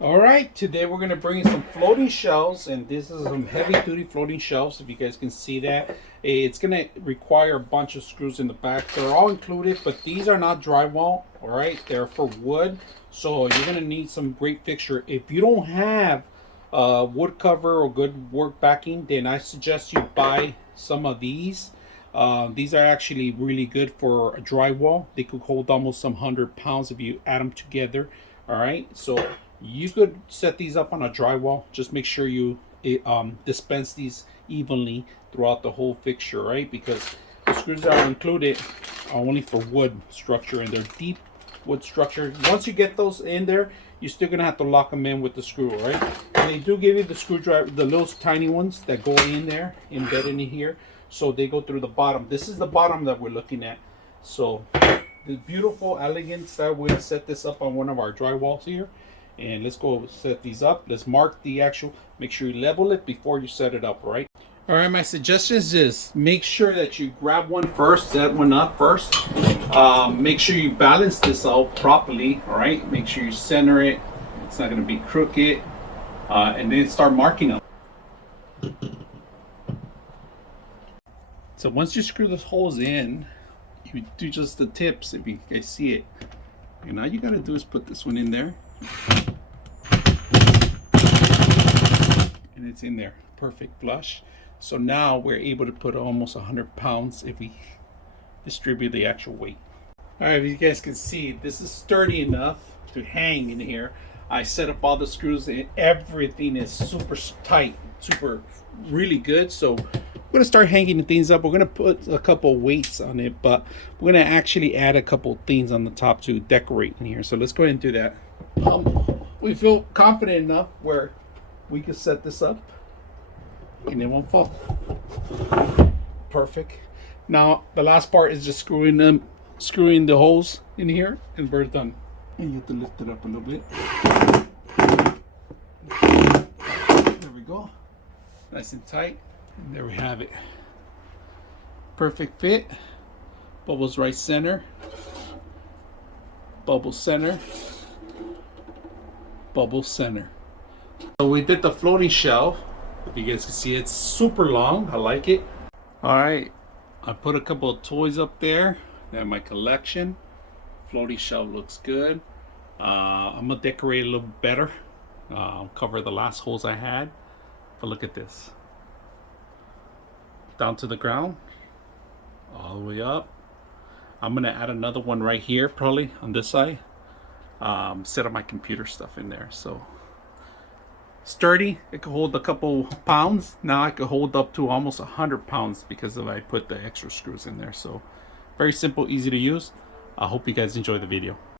All right, today we're going to bring some floating shelves, and this is some heavy-duty floating shelves. If you guys can see that, it's going to require a bunch of screws in the back. They're all included, but these are not drywall. All right, they're for wood, so you're going to need some great fixture. If you don't have wood cover or good work backing, then I suggest you buy some of these. These are actually really good for a drywall. They could hold almost some 100 pounds if you add them together. All right, so you could set these up on a drywall. Just make sure you dispense these evenly throughout the whole fixture, right? Because the screws that are included are only for wood structure, and they're deep wood structure. Once you get those in there, you're still gonna have to lock them in with the screw, right? And they do give you the screwdriver, the little tiny ones that go in there, embedded in here. So they go through the bottom. This is the bottom that we're looking at. So the beautiful, elegant style. We're gonna set this up on one of our drywalls here, and let's go set these up. Let's mark the actual. Make sure you level it before you set it up, right? All right. My suggestion is make sure that you grab one first, set one up first. Make sure you balance this out properly. All right. Make sure you center it. It's not gonna be crooked, and then start marking them. So once you screw the holes in, you do just the tips if you guys see it. And all you gotta do is put this one in there. And it's in there, perfect flush. So now we're able to put almost 100 pounds if we distribute the actual weight. All right, if you guys can see, this is sturdy enough to hang in here. I set up all the screws and everything is super tight, super really good. So we're gonna start hanging the things up. We're gonna put a couple weights on it, but we're gonna actually add a couple things on the top to decorate in here. So let's go ahead and do that. We feel confident enough where we can set this up and it won't fall. Perfect. Now the last part is just screwing the holes in here, and we're done. And you have to lift it up a little bit. There we go. Nice and tight. And there we have it. Perfect fit. Bubbles right center. Bubble center. Bubble center. So we did the floating shelf. If you guys can see, it's super long. I like it. All right. I put a couple of toys up there. I have my collection. Floating shelf looks good. I'm gonna decorate a little better. I'll cover the last holes I had. But look at this. Down to the ground, all the way up. I'm gonna add another one right here, probably on this side. Set up my computer stuff in there. So sturdy, it could hold a couple pounds. Now I could hold up to almost 100 pounds because I put the extra screws in there. So very simple, easy to use. I hope you guys enjoy the video.